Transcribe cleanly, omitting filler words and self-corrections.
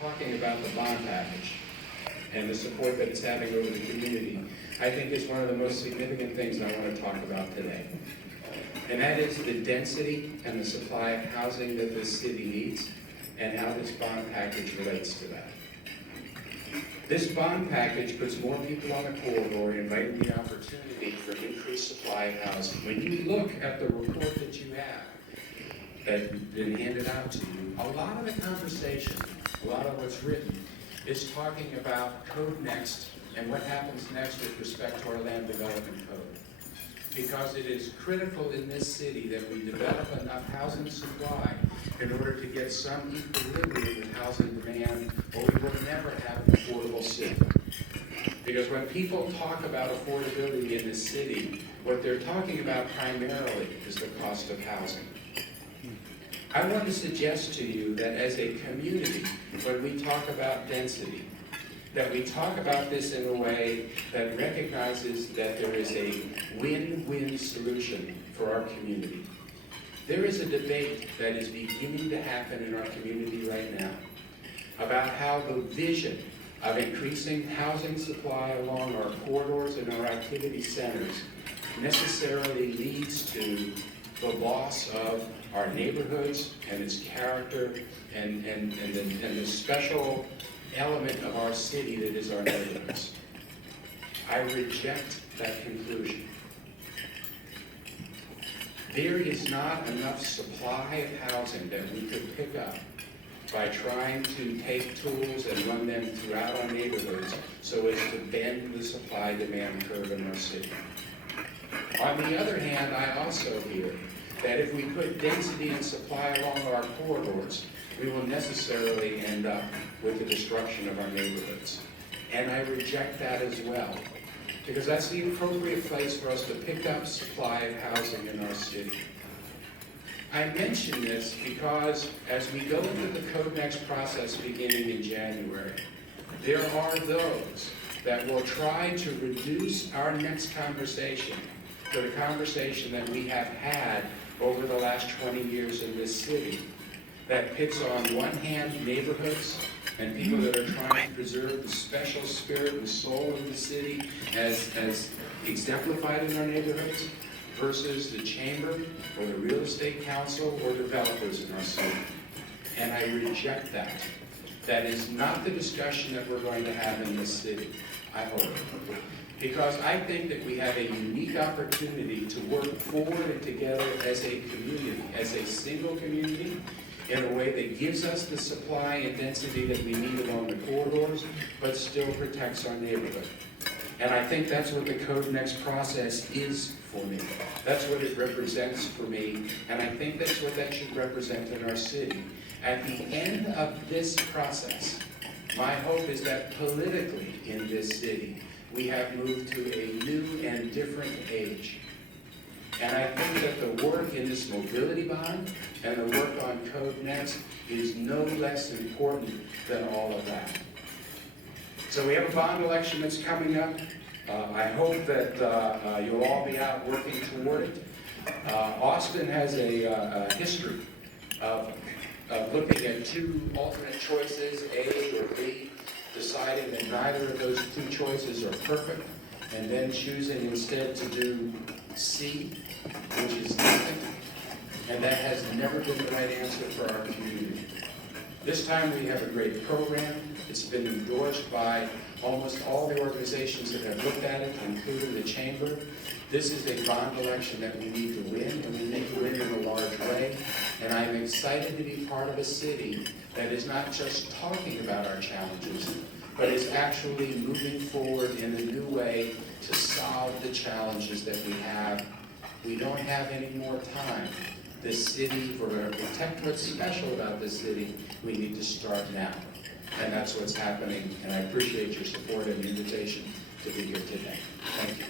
talking about the bond package and the support that it's having over the community, I think is one of the most significant things I want to talk about today. And that is the density and the supply of housing that this city needs and how this bond package relates to that. This bond package puts more people on the corridor, inviting the opportunity for increased supply of housing. When you look at the report that you have, that's been handed out to you, a lot of the conversation, a lot of what's written, is talking about Code Next and what happens next with respect to our land development code. Because it is critical in this city that we develop enough housing supply in order to get some equilibrium with housing demand, or we will never have an affordable city. Because when people talk about affordability in this city, what they're talking about primarily is the cost of housing. I want to suggest to you that as a community, when we talk about density, that we talk about this in a way that recognizes that there is a win-win solution for our community. There is a debate that is beginning to happen in our community right now about how the vision of increasing housing supply along our corridors and our activity centers necessarily leads to the loss of our neighborhoods and its character and the special element of our city that is our neighborhoods. I reject that conclusion. There is not enough supply of housing that we could pick up by trying to take tools and run them throughout our neighborhoods so as to bend the supply-demand curve in our city. On the other hand, I also hear that if we put density and supply along our corridors, we will necessarily end up with the destruction of our neighborhoods. And I reject that as well, because that's the appropriate place for us to pick up supply of housing in our city. I mention this because as we go into the Code Next process beginning in January, there are those that will try to reduce our next conversation to the conversation that we have had over the last 20 years in this city, that pits on one hand neighborhoods and people that are trying to preserve the special spirit and soul of the city as exemplified in our neighborhoods, versus the chamber or the real estate council or developers in our city. And I reject that. That is not the discussion that we're going to have in this city, I hope. Because I think that we have a unique opportunity to work forward and together as a community, as a single community, in a way that gives us the supply and density that we need along the corridors, but still protects our neighborhood. And I think that's what the Code Next process is for me. That's what it represents for me, and I think that's what that should represent in our city. At the end of this process, my hope is that politically in this city, we have moved to a new and different age. And I think that the work in this mobility bond and the work on Code Next is no less important than all of that. So we have a bond election that's coming up. I hope that you'll all be out working toward it. Austin has a history of looking at two alternate choices, A or B, deciding that neither of those two choices are perfect, and then choosing instead to do C, which is nothing, and that has never been the right answer for our community. This time we have a great program. It's been endorsed by almost all the organizations that have looked at it, including the chamber. This is a bond election that we need to win, and we need to win in a large way. And I'm excited to be part of a city that is not just talking about our challenges, but is actually moving forward in a new way to solve the challenges that we have. We don't have any more time. This city, if we're going to protect what's special about this city, we need to start now. And that's what's happening, and I appreciate your support and the invitation to be here today. Thank you.